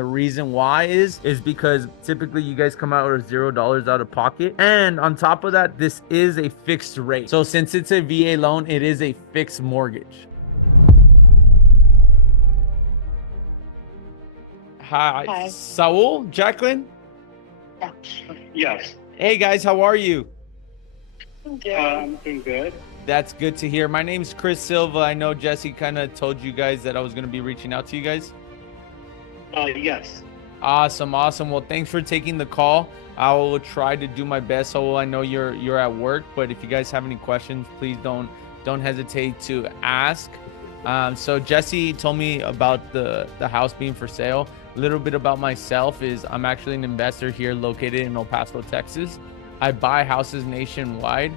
the reason why is because typically you guys come out with $0 out of pocket. And on top of that, this is a fixed rate. So since it's a VA loan, it is a fixed mortgage. Hi. Saul, Jacqueline? Yes. Hey guys, how are you? I'm doing good. That's good to hear. My name's Chris Silva. I know Jesse kind of told you guys that I was going to be reaching out to you guys. Yes. Awesome. Well, thanks for taking the call. I will try to do my best. So I know you're at work, but if you guys have any questions, please don't hesitate to ask. So Jesse told me about the house being for sale. A little bit about myself is I'm actually an investor here located in El Paso, Texas. I buy houses nationwide.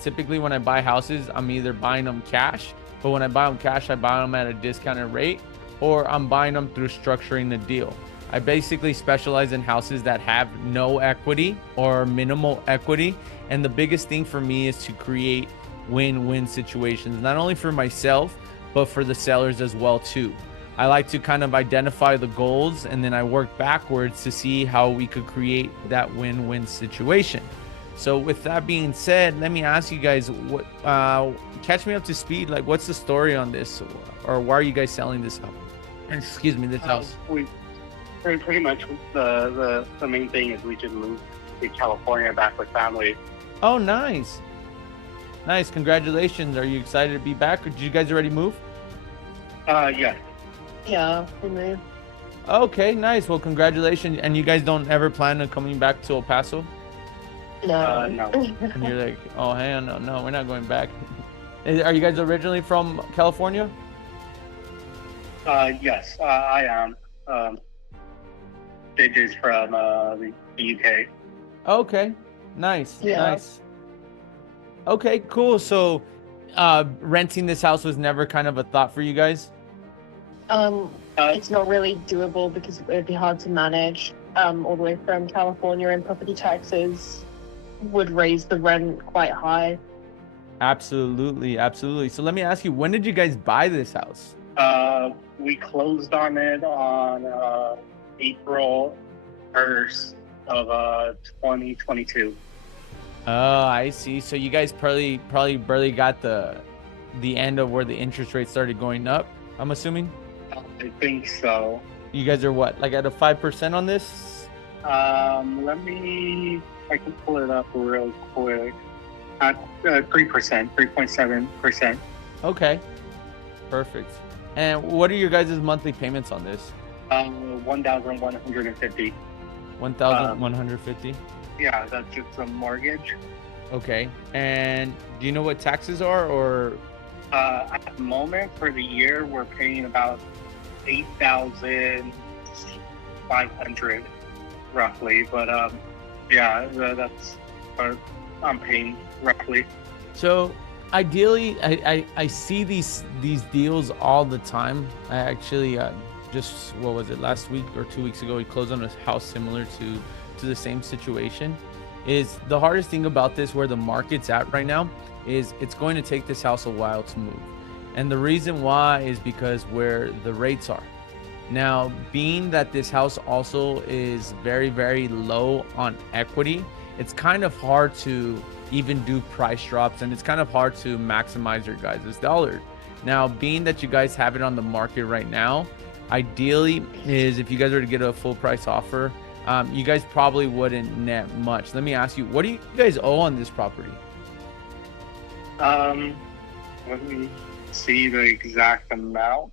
Typically when I buy houses, I'm either buying them cash, but when I buy them cash, I buy them at a discounted rate, or I'm buying them through structuring the deal. I basically specialize in houses that have no equity or minimal equity. And the biggest thing for me is to create win-win situations, not only for myself, but for the sellers as well too. I like to kind of identify the goals, and then I work backwards to see how we could create that win-win situation. So with that being said, let me ask you guys, what catch me up to speed. Like, what's the story on this, or why are you guys selling this house? Excuse me, this house. We pretty much the main thing is we just moved to California back with family. Oh, nice. Congratulations. Are you excited to be back, or did you guys already move? Yeah. Yeah, we moved. Okay, nice. Well, congratulations. And you guys don't ever plan on coming back to El Paso? No. No. And you're like, oh, hell no, we're not going back. Are you guys originally from California? Yes, I am. It is from the UK. Okay, nice. Yeah. Nice. Okay, cool. So renting this house was never kind of a thought for you guys? It's not really doable because it would be hard to manage. All the way from California, and property taxes would raise the rent quite high. Absolutely. So let me ask you, when did you guys buy this house? We closed on it on April 1st of 2022. Oh, I see. So you guys probably barely got the end of where the interest rate started going up, I'm assuming? I think so. You guys are what, like at a 5% on this? I can pull it up real quick. At 3%, 3.7%. Okay, perfect. And what are your guys' monthly payments on this? 1,150. 1,150? Yeah, that's just a mortgage. Okay. And do you know what taxes are, or? At the moment, for the year, we're paying about 8,500 roughly. But yeah, that's what I'm paying roughly. So ideally, I see these deals all the time. I actually just, what was it, last week or 2 weeks ago, we closed on a house similar to the same situation. Is the hardest thing about this, where the market's at right now, is it's going to take this house a while to move. And the reason why is because where the rates are. Now, being that this house also is very, very low on equity, it's kind of hard to even do price drops, and it's kind of hard to maximize your guys' dollar. Now, being that you guys have it on the market right now, ideally is if you guys were to get a full price offer, you guys probably wouldn't net much. Let me ask you, what do you guys owe on this property? Let me see the exact amount.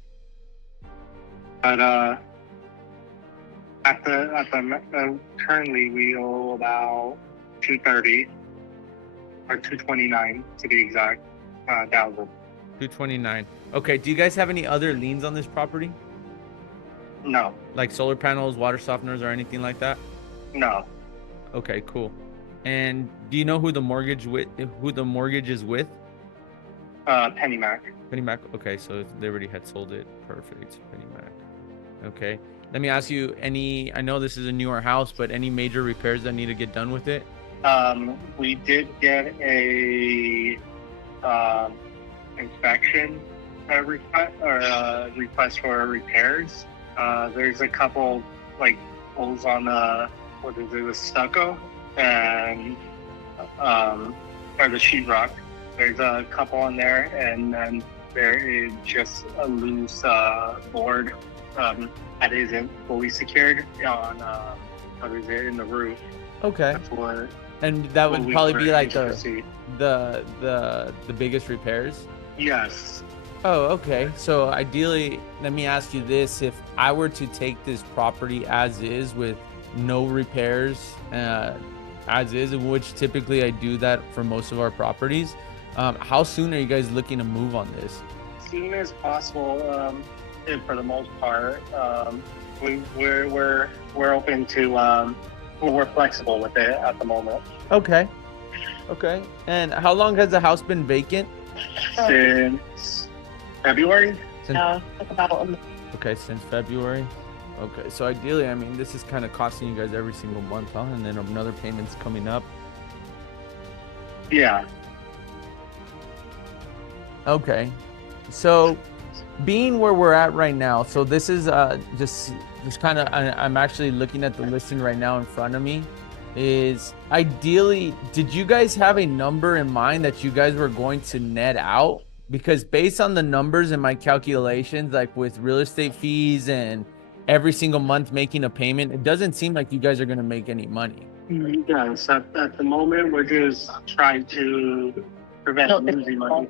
But currently we owe about 230 or 229 to be exact, thousand. 229. Okay. Do you guys have any other liens on this property? No. Like solar panels, water softeners, or anything like that? No. Okay, cool. And do you know who the mortgage is with? PennyMac. PennyMac. Okay, so they already had sold it. Perfect. PennyMac. Okay. Let me ask you, I know this is a newer house, but any major repairs that need to get done with it? We did get a inspection request for repairs. There's a couple like holes on what is it, the stucco and or the sheetrock. There's a couple on there, and then there is just a loose board that isn't fully secured on what is it, in the roof. Okay. That's what. And that would probably be like the the biggest repairs. Yes. Oh, okay. So ideally, let me ask you this: if I were to take this property as is with no repairs, as is, in which typically I do that for most of our properties, how soon are you guys looking to move on this? As soon as possible. And for the most part, we're open to. We're flexible with it at the moment. Okay. Okay. And how long has the house been vacant? Since February. Like about a month. Okay, since February. Okay, so ideally, I mean, this is kind of costing you guys every single month, huh? And then another payment's coming up. Yeah. Okay, so being where we're at right now, so this is just kind of, I'm actually looking at the listing right now in front of me. Is ideally, did you guys have a number in mind that you guys were going to net out? Because based on the numbers in my calculations, like with real estate fees and every single month making a payment, it doesn't seem like you guys are going to make any money. Yes, at the moment, we're just trying to prevent losing money.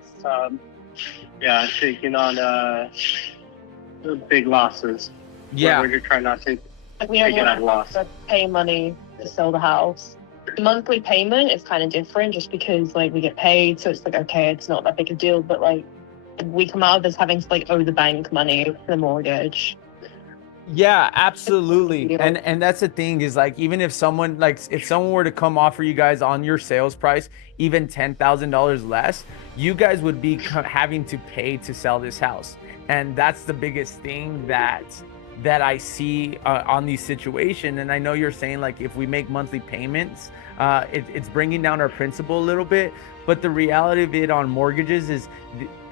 Yeah, taking on the big losses. Yeah. We're just trying not to We don't take it at a loss. want to pay money to sell the house. The monthly payment is kind of different just because like we get paid, so it's like, okay, it's not that big a deal, but like we come out of this having to like owe the bank money for the mortgage. Yeah, absolutely. And that's the thing is like, even if someone were to come offer you guys on your sales price, even $10,000 less, you guys would be having to pay to sell this house. And that's the biggest thing that I see on these situations. And I know you're saying like, if we make monthly payments, it's bringing down our principal a little bit, but the reality of it on mortgages is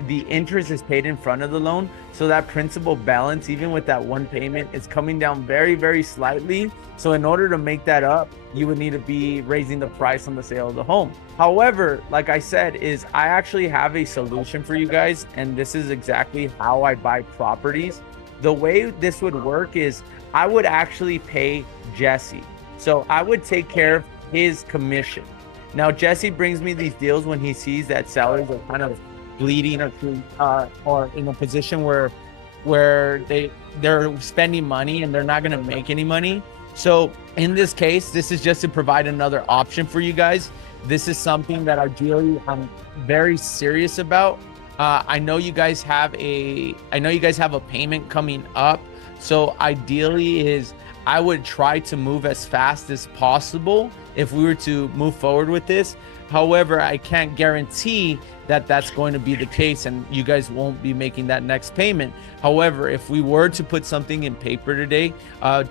the interest is paid in front of the loan. So that principal balance, even with that one payment, is coming down very, very slightly. So in order to make that up, you would need to be raising the price on the sale of the home. However, like I said, is I actually have a solution for you guys. And this is exactly how I buy properties. The way this would work is I would actually pay Jesse. So I would take care of his commission. Now, Jesse brings me these deals when he sees that sellers are kind of bleeding or in a position where they're spending money and they're not going to make any money. So in this case, this is just to provide another option for you guys. This is something that ideally I'm very serious about. I know you guys have a payment coming up. So ideally is I would try to move as fast as possible if we were to move forward with this. However, I can't guarantee that that's going to be the case and you guys won't be making that next payment. However, if we were to put something in paper today,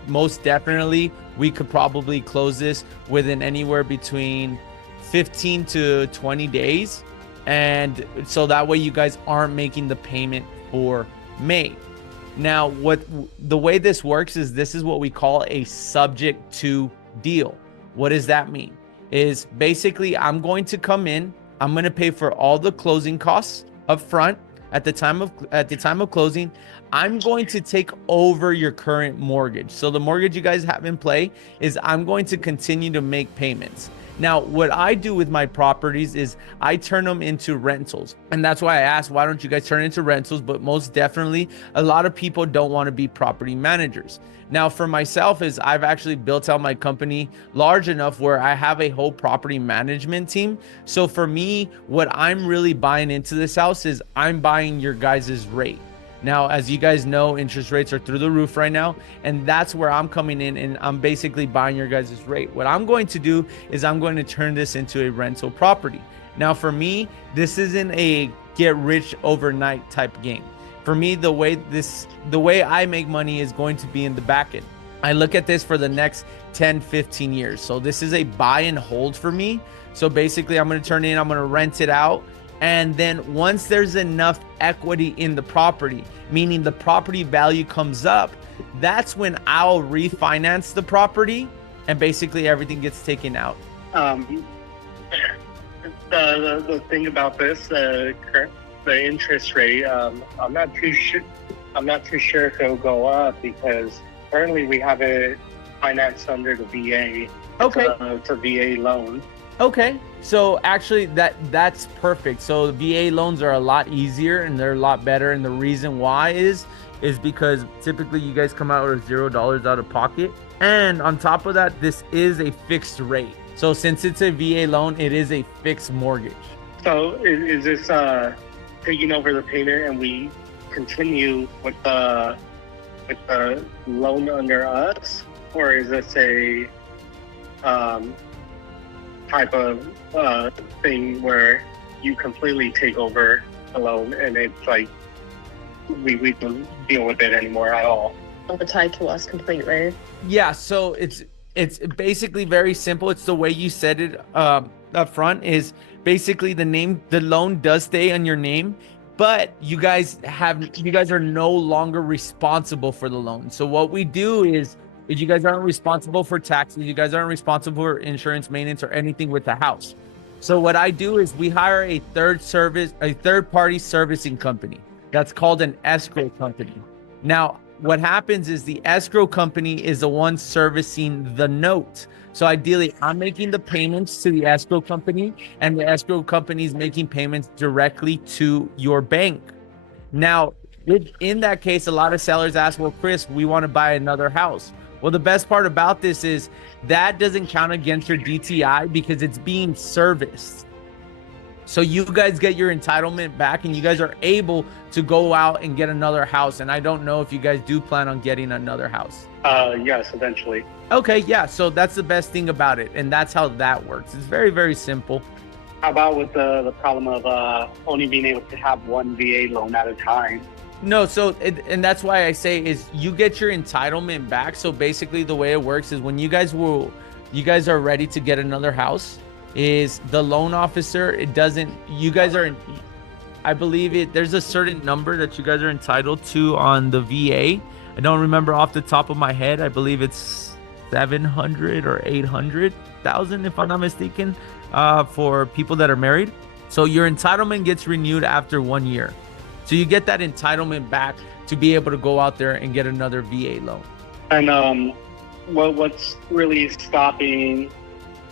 most definitely we could probably close this within anywhere between 15 to 20 days. And so that way you guys aren't making the payment for May. Now, the way this works is this is what we call a subject to deal. What does that mean? Is basically I'm going to come in, I'm going to pay for all the closing costs up front at the time of closing. I'm going to take over your current mortgage. So the mortgage you guys have in play is I'm going to continue to make payments. Now, what I do with my properties is I turn them into rentals. And that's why I asked, why don't you guys turn it into rentals? But most definitely, a lot of people don't want to be property managers. Now, for myself, is I've actually built out my company large enough where I have a whole property management team. So for me, what I'm really buying into this house is I'm buying your guys' rate. Now, as you guys know, interest rates are through the roof right now, and that's where I'm coming in and I'm basically buying your guys' rate. What I'm going to do is I'm going to turn this into a rental property. Now, for me, this isn't a get rich overnight type game. For me, the way I make money is going to be in the back end. I look at this for the next 10, 15 years. So this is a buy and hold for me. So basically, I'm going to turn it in, I'm going to rent it out. And then once there's enough equity in the property, meaning the property value comes up, that's when I'll refinance the property and basically everything gets taken out. The thing about this, the interest rate, I'm not too sure. I'm not too sure if it'll go up because currently we have it financed under the VA. Okay. It's a VA loan. Okay, so actually that's perfect. So VA loans are a lot easier and they're a lot better, and the reason why is because typically you guys come out with $0 out of pocket, and on top of that, this is a fixed rate. So since it's a VA loan, it is a fixed mortgage. So is this taking over the payment and we continue with the loan under us, or is this a type of thing where you completely take over the loan and it's like we don't deal with it anymore at all? Tied to us completely. Yeah, so it's basically very simple. It's the way you said it up front, is basically the loan does stay on your name, but you guys are no longer responsible for the loan. So what we do is you guys aren't responsible for taxes, you guys aren't responsible for insurance, maintenance, or anything with the house. So what I do is we hire a third party servicing company. That's called an escrow company. Now, what happens is the escrow company is the one servicing the note. So ideally, I'm making the payments to the escrow company, and the escrow company is making payments directly to your bank. Now, in that case, a lot of sellers ask, well, Chris, we want to buy another house. Well, the best part about this is that doesn't count against your DTI because it's being serviced. So you guys get your entitlement back and you guys are able to go out and get another house. And I don't know if you guys do plan on getting another house. Yes, eventually. Okay, yeah. So that's the best thing about it. And that's how that works. It's very, very simple. How about with the problem of only being able to have one VA loan at a time? No, and that's why I say is you get your entitlement back. So basically the way it works is when you guys are ready to get another house, is the loan officer, I believe there's a certain number that you guys are entitled to on the VA. I don't remember off the top of my head. I believe it's 700 or 800,000 if I'm not mistaken, for people that are married. So your entitlement gets renewed after 1 year. So you get that entitlement back to be able to go out there and get another VA loan. And what's really stopping,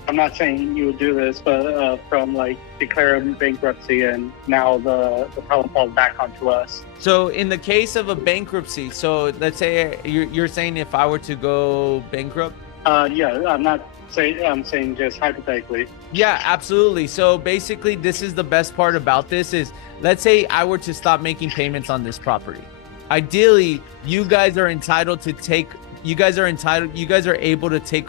I'm not saying you would do this, but from like declaring bankruptcy and now the problem falls back onto us? So in the case of a bankruptcy, so let's say you're saying if I were to go bankrupt? Yeah, I'm saying just hypothetically. Yeah, absolutely. So basically this is the best part about this is, let's say I were to stop making payments on this property. Ideally, you guys are able to take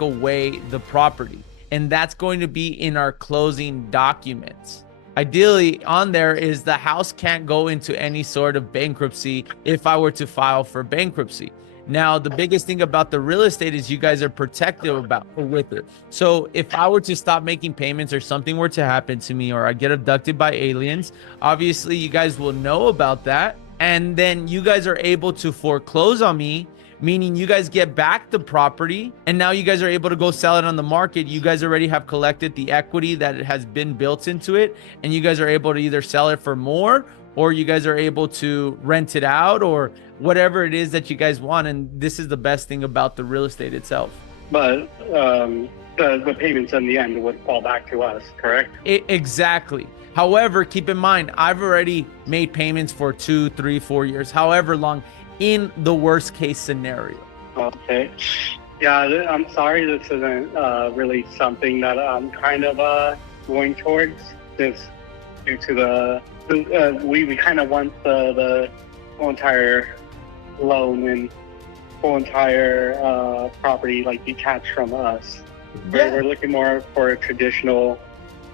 away the property. And that's going to be in our closing documents. Ideally, on there is the house can't go into any sort of bankruptcy if I were to file for bankruptcy. Now, the biggest thing about the real estate is you guys are protective with it. So if I were to stop making payments or something were to happen to me or I get abducted by aliens, obviously you guys will know about that. And then you guys are able to foreclose on me, meaning you guys get back the property and now you guys are able to go sell it on the market. You guys already have collected the equity that it has been built into it, and you guys are able to either sell it for more or you guys are able to rent it out or whatever it is that you guys want. And this is the best thing about the real estate itself. But the payments in the end would fall back to us, correct? Exactly. However, keep in mind, I've already made payments for 2, 3, 4 years, however long, in the worst case scenario. Okay. Yeah, I'm sorry this isn't really something that I'm kind of going towards, just due to we kind of want the whole entire loan and whole entire property like detached from us. Yeah. We're looking more for a traditional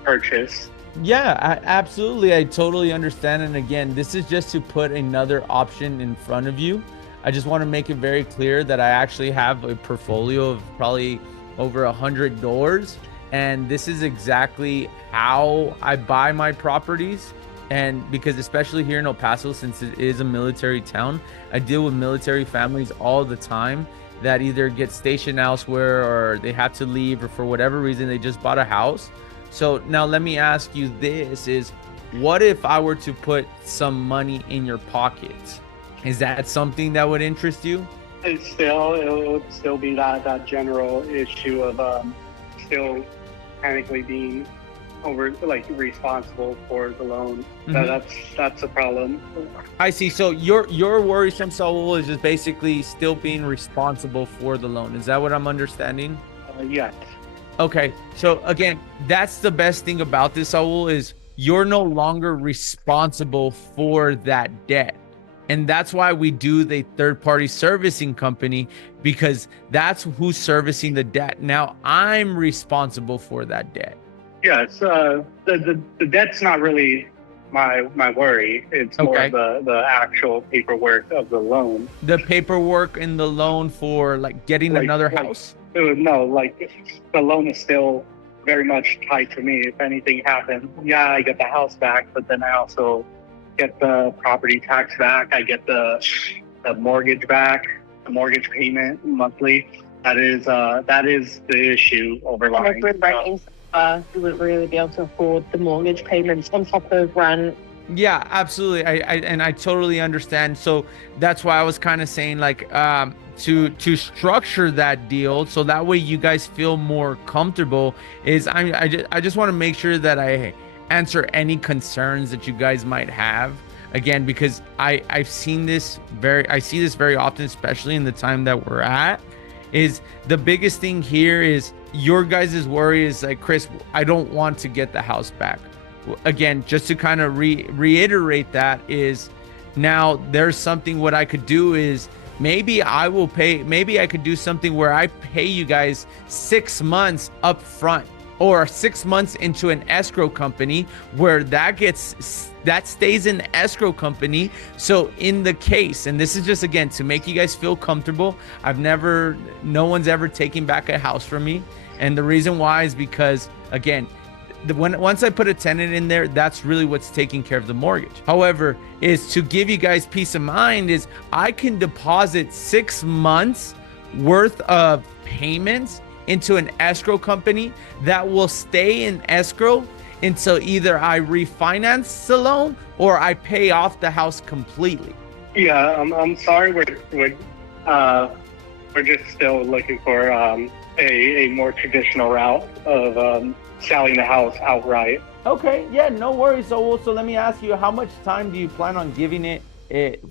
purchase. Yeah, absolutely. I totally understand. And again, this is just to put another option in front of you. I just want to make it very clear that I actually have a portfolio of probably over 100 doors. And this is exactly how I buy my properties. And because especially here in El Paso, since it is a military town, I deal with military families all the time that either get stationed elsewhere or they have to leave, or for whatever reason they just bought a house. So now let me ask you this: is what if I were to put some money in your pocket? Is that something that would interest you? It would still be that general issue of still technically being responsible for the loan. That's a problem. I see. So your worrisome, Saul, is just basically still being responsible for the loan. Is that what I'm understanding? Yes. Okay. So again, that's the best thing about this, Saul, is you're no longer responsible for that debt. And that's why we do the third-party servicing company, because that's who's servicing the debt. Now I'm responsible for that debt. Yes, the debt's not really my worry. It's more of the actual paperwork of the loan. The paperwork in the loan for like getting another house? No, like the loan is still very much tied to me. If anything happens, yeah, I get the house back, but then I also get the property tax back. I get the mortgage back, the mortgage payment monthly. That is the issue overlying. You wouldn't really be able to afford the mortgage payments on top of rent. Yeah, absolutely. I totally understand. So that's why I was kind of saying like to structure that deal so that way you guys feel more comfortable. Is I just want to make sure that I answer any concerns that you guys might have. Again, because I see this very often, especially in the time that we're at. Is the biggest thing here is your guys' worry is like, Chris, I don't want to get the house back. Again, just to kind of reiterate that is now there's something what I could do is maybe I could do something where I pay you guys 6 months up front, or 6 months into an escrow company where that stays in the escrow company. So in the case, and this is just again to make you guys feel comfortable, no one's ever taken back a house from me. And the reason why is because again, once I put a tenant in there, that's really what's taking care of the mortgage. However, is to give you guys peace of mind is I can deposit 6 months worth of payments into an escrow company that will stay in escrow until either I refinance the loan or I pay off the house completely. Yeah, I'm sorry. We're just still looking for a more traditional route of selling the house outright. Okay, yeah, no worries. So let me ask you, how much time do you plan on giving it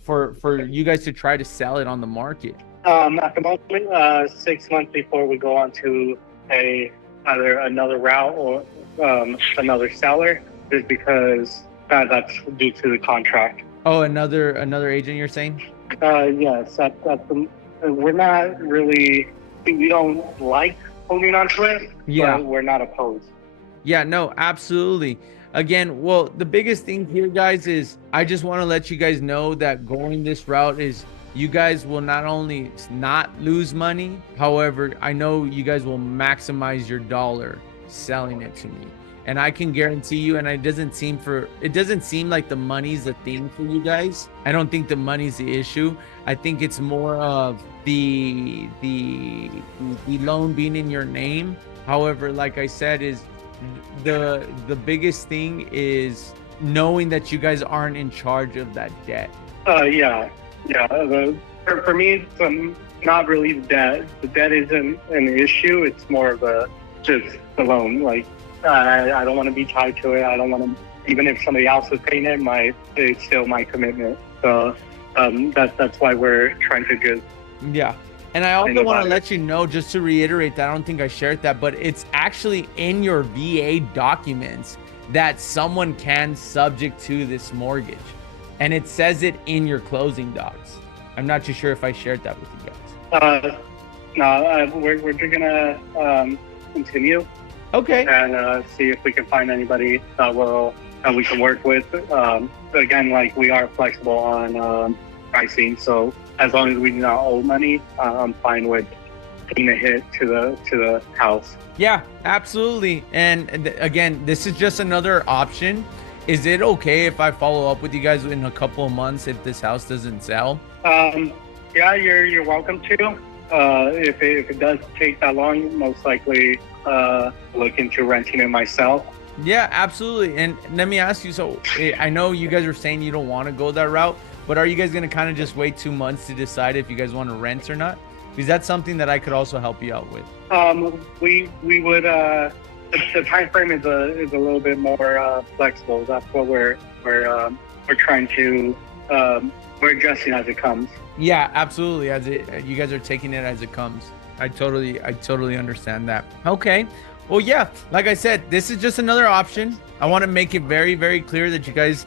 for you guys to try to sell it on the market? At the moment, 6 months before we go on to either another route or another seller, is because that's due to the contract. Oh, another agent, you're saying? Yes, we're not really. We don't like holding on to it. Yeah, but we're not opposed. Yeah, no, absolutely. Again, well, the biggest thing here, guys, is I just want to let you guys know that going this route is you guys will not only not lose money, however, I know you guys will maximize your dollar selling it to me. And I can guarantee you, and it doesn't seem like the money's the thing for you guys. I don't think the money's the issue. I think it's more of the loan being in your name. However, like I said, is the biggest thing is knowing that you guys aren't in charge of that debt. Yeah. For me, it's not really the debt. The debt isn't an issue. It's more of just the loan. Like, I don't want to be tied to it. I don't want to, even if somebody else is paying it, it's still my commitment. So that's why we're trying to just. Yeah. And I also want to let you know, just to reiterate that, I don't think I shared that, but it's actually in your VA documents that someone can subject to this mortgage. And it says it in your closing docs. I'm not too sure if I shared that with you guys. No, we're just gonna continue. Okay. And see if we can find anybody that we can work with. Again, like, we are flexible on pricing, so as long as we do not owe money, I'm fine with taking a hit to the house. Yeah, absolutely. And again, this is just another option. Is it okay if I follow up with you guys in a couple of months if this house doesn't sell? Yeah, you're welcome to. If it does take that long, most likely look into renting it myself. Yeah, absolutely. And let me ask you, so I know you guys are saying you don't want to go that route, but are you guys going to kind of just wait 2 months to decide if you guys want to rent or not? Because that's something that I could also help you out with. We would the time frame is a little bit more flexible. That's what we're trying to we're adjusting as it comes. Yeah, absolutely. You guys are taking it as it comes. I totally understand that. Okay. Well, yeah, like I said, this is just another option. I want to make it very, very clear that you guys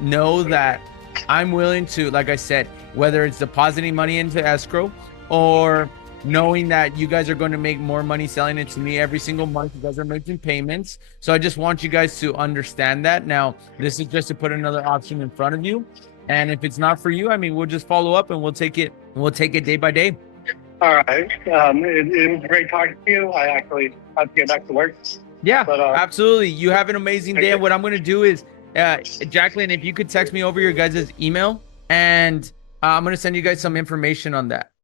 know that I'm willing to, like I said, whether it's depositing money into escrow or knowing that you guys are going to make more money selling it to me every single month. You guys are making payments. So I just want you guys to understand that. Now, this is just to put another option in front of you. And if it's not for you, I mean, we'll just follow up and we'll take it day by day. All right. It was great talking to you. I actually have to get back to work. Yeah, but, absolutely. You have an amazing day. And what I'm going to do is, Jacqueline, if you could text me over your guys' email, and I'm going to send you guys some information on that.